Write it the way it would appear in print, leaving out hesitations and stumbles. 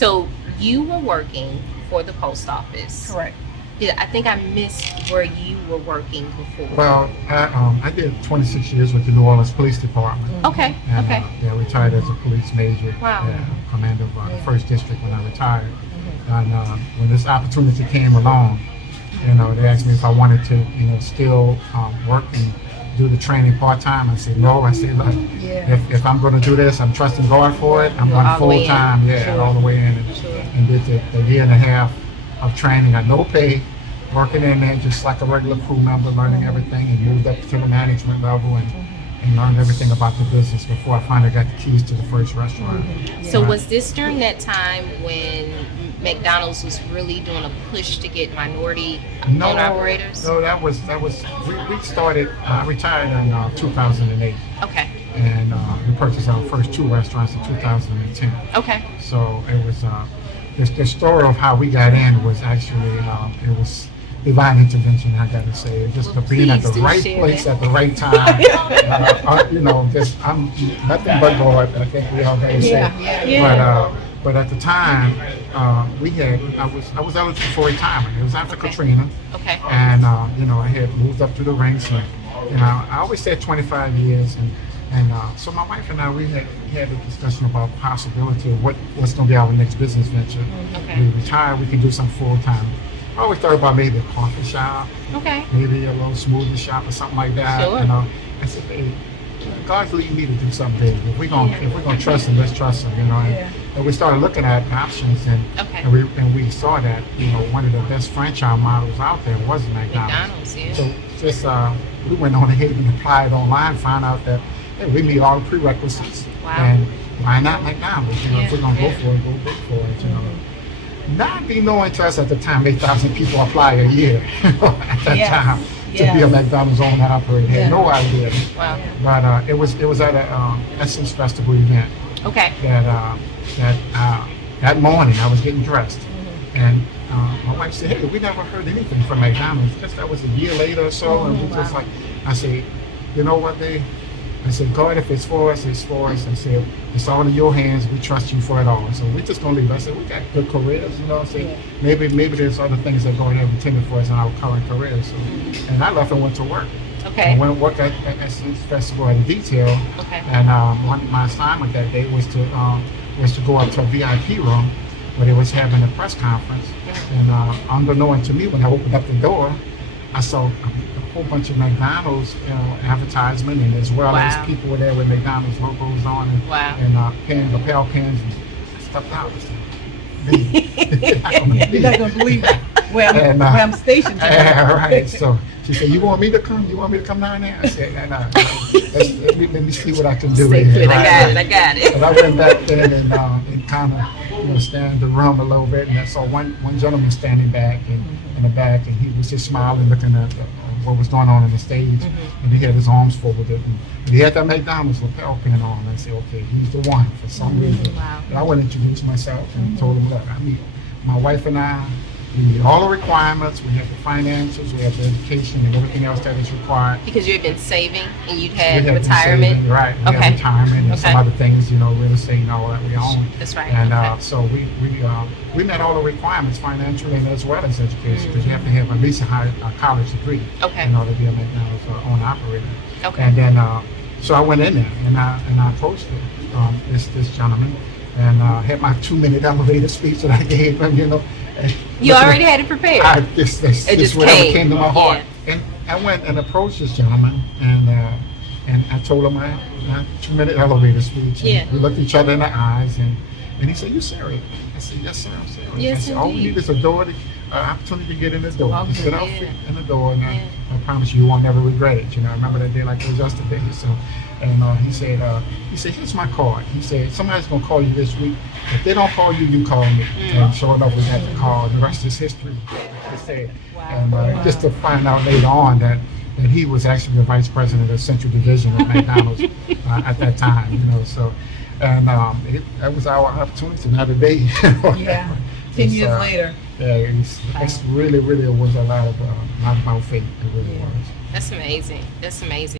So you were working for the post office. Correct. Yeah, I think I missed where you were working before. Well, I did 26 years with the New Orleans Police Department. Okay. And, Okay. yeah, retired as a police major. Wow. Commander of the first district when I retired. And when this opportunity came along, they asked me if I wanted to, still work and do the training part-time. I said no. I said, look, if I'm going to do this, I'm trusting God for it. I'm going full-time, all the way in. And did the year and a half of training at no pay, working in there just like a regular crew member, learning everything, and moved up to the management level and learned everything about the business before I finally got the keys to the first restaurant. So was this during that time when McDonald's was really doing a push to get minority owned operators? No, that was we started. I retired in 2008. Okay. And we purchased our first 2 restaurants in 2010. Okay. So it was the story of how we got in was actually it was divine intervention. I got to say, just being at the right place at the right time. Just I'm nothing but God. I think we all got to say. Yeah. But at the time, I was eligible for retirement. It was after Katrina. Okay. And I had moved up to the ranks, and I always said 25 years, and so my wife and I we had a discussion about the possibility of what's going to be our next business venture. Okay. We retire, we can do some full time. I always thought about maybe a coffee shop, Okay. maybe a little smoothie shop or something like that. Sure. I said, hey, God's leading me to do something big. If we're gonna trust Him, let's trust Him. And we started looking at options, and we saw that one of the best franchise models out there was McDonald's. Yeah. So just we went on ahead and applied online, found out that we meet all the prerequisites. Wow. And why not McDonald's? If we're gonna Yeah. go for it, go big for it. Not being known to us at the time, 8,000 people apply a year at that time to be a McDonald's owned operator. Had no idea. Wow. But it was at a Essence Festival event. Okay. That morning I was getting dressed, and my wife said, "Hey, we never heard anything from McDonald's." Because that was a year later or so, and we just like, I said, "You know what, babe?" I said, God, if it's for us, it's for us. I said, it's all in your hands. We trust you for it all. So we're just going to leave. I said, we got good careers, I said, maybe there's other things that God have intended for us in our current careers. So, and I left and went to work. Okay. I went to work at Essence Festival at a detail. Okay. And my assignment that day was to go up to a VIP room where they was having a press conference. And unbeknown to me, when I opened up the door, I saw a whole bunch of McDonald's advertisement, and as well as people were there with McDonald's logos on and pins, lapel pins, and I stepped out. You're not gonna believe it. Where I'm stationed. Right. So she said, "You want me to come? You want me to come down there?" I said, let me see what I can do here. I got it. And I went back there and kind of stand the room a little bit, and I saw one gentleman standing back in the back, and he was just smiling, looking at what was going on the stage, and he had his arms folded, and he had that McDonald's lapel pin on. And I said, okay, he's the one for some reason. Wow. And I went and introduced myself and told him, look, my wife and I, we meet all the requirements. We have the financials, we have the education, and everything else that is required. Because you had been saving and you'd had We had been retirement. saving, right? We Okay. had retirement and some other things, real estate and all that we own. That's right. And so we met all the requirements financially and as well as education, because you have to have at least a college degree in order to be a McDonald's owned operator. Okay. And then so I went in there and I approached this gentleman and had my 2-minute elevator speech that I gave him. And You already had it prepared. This just whatever came. came to my heart. And I went and approached this gentleman and I told him my 2-minute elevator speech. And we looked each other in the eyes and he said, "You serious?" I said, "Yes, sir, I'm serious." Yes, I said, "All we indeed. need is a door, opportunity to get in the door. Oh, Just sit out yeah. in the door, and I promise you won't never regret it." I remember that day like it was yesterday. So, and he said, "Here's my card." He said, "Somebody's gonna call you this week. If they don't call you, you call me." And sure enough, we got the call. The rest is history. They said, and just to find out later on that he was actually the vice president of Central Division of McDonald's at that time. So. And that was our opportunity. Now today, 10 years later. Yeah, it's really was a lot about faith. It really was. That's amazing. That's amazing.